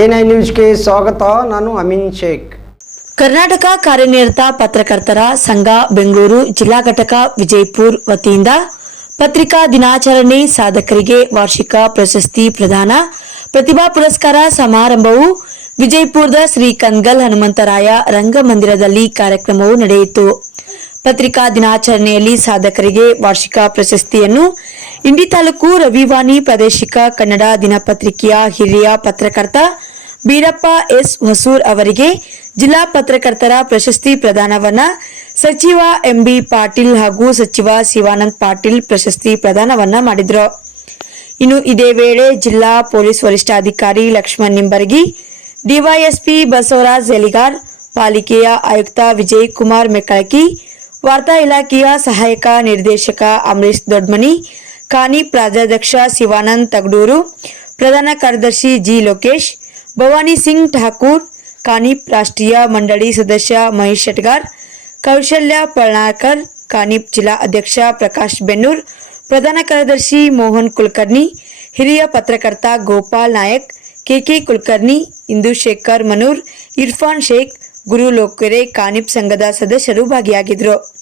N I ನ್ಯೂಸ್ಗೆ ಸ್ವಾಗತ, ನಾನು ಅಮಿನ್ ಶೇಖ್. ಕರ್ನಾಟಕ ಕಾರ್ಯನಿರತ ಪತ್ರಕರ್ತರ ಸಂಘ ಬೆಂಗಳೂರು ಜಿಲ್ಲಾ ಘಟಕ ವಿಜಯಪುರ್ ವತಿಯಿಂದ ಪತ್ರಿಕಾ ದಿನಾಚರಣೆ ಸಾಧಕರಿಗೆ ವಾರ್ಷಿಕ ಪ್ರಶಸ್ತಿ ಪ್ರದಾನ, ಪ್ರತಿಭಾ ಪುರಸ್ಕಾರ ಸಮಾರಂಭವು ವಿಜಯಪುರದ ಶ್ರೀ ಕನ್ಗಲ್ ಹನುಮಂತರಾಯ ರಂಗಮಂದಿರದಲ್ಲಿ ಕಾರ್ಯಕ್ರಮವು ನಡೆಯಿತು. ಪತ್ರಿಕಾ ದಿನಾಚರಣೆಯಲ್ಲಿ ಸಾಧಕರಿಗೆ ವಾರ್ಷಿಕ ಪ್ರಶಸ್ತಿಯನ್ನು ಇಂಡಿ ತಾಲೂಕು ರವಿವಾಣಿ ಪ್ರಾದೇಶಿಕ ಕನ್ನಡ ದಿನಪತ್ರಿಕೆಯ ಹಿರಿಯ ಪತ್ರಕರ್ತ ಬೀರಪ್ಪ ಎಸ್ ಹೊಸೂರ್ ಅವರಿಗೆ ಜಿಲ್ಲಾ ಪತ್ರಕರ್ತರ ಪ್ರಶಸ್ತಿ ಪ್ರದಾನವನ್ನ ಸಚಿವ ಎಂಬಿ ಪಾಟೀಲ್ ಹಾಗೂ ಸಚಿವ ಶಿವಾನಂದ್ ಪಾಟೀಲ್ ಪ್ರಶಸ್ತಿ ಪ್ರದಾನವನ್ನ ಮಾಡಿದ್ರು. ಇನ್ನು ಇದೇ ವೇಳೆ ಜಿಲ್ಲಾ ಪೊಲೀಸ್ ವರಿಷ್ಠಾಧಿಕಾರಿ ಲಕ್ಷ್ಮಣ್ ನಿಂಬರ್ಗಿ, ಡಿವೈಎಸ್ಪಿ ಬಸವರಾಜ್ ಎಲಿಗಾರ್, ಪಾಲಿಕೆಯ ಆಯುಕ್ತ ವಿಜಯ್ ಕುಮಾರ್ ಮೆಕ್ಕಳಕಿ, ವಾರ್ತಾ ಇಲಾಖೆಯ ಸಹಾಯಕ ನಿರ್ದೇಶಕ ಅಮರೀಶ್ ದೊಡ್ಮನಿ ಖಾನಿ ಪ್ರಾಧ್ಯಾಧ್ಯಕ್ಷ ಶಿವಾನಂದ್ ತಗಡೂರು, ಪ್ರಧಾನ ಕಾರ್ಯದರ್ಶಿ ಜಿ ಲೋಕೇಶ್ ಭವಾನಿ ಸಿಂಗ್ ಠಾಕೂರ್, ಕಾನಿಪ್ ರಾಷ್ಟ್ರೀಯ ಮಂಡಳಿ ಸದಸ್ಯ ಮಹೇಶ್ ಶೆಟ್ಗಾರ್, ಕೌಶಲ್ಯ ಪಳ್ನಾಕರ್ ಕಾನಿಪ್ ಜಿಲ್ಲಾ ಅಧ್ಯಕ್ಷ ಪ್ರಕಾಶ್ ಬೆನ್ನೂರ್, ಪ್ರಧಾನ ಕಾರ್ಯದರ್ಶಿ ಮೋಹನ್ ಕುಲಕರ್ಣಿ, ಹಿರಿಯ ಪತ್ರಕರ್ತ ಗೋಪಾಲ್ ನಾಯಕ್, ಕೆಕೆ ಕುಲಕರ್ಣಿ, ಇಂದು ಶೇಖರ್ ಮನೂರ್, ಇರ್ಫಾನ್ ಶೇಖ್, ಗುರು ಲೋಕೆರೆ, ಕಾನಿಪ್ ಸಂಘದ ಸದಸ್ಯರು ಭಾಗಿಯಾಗಿದ್ದರು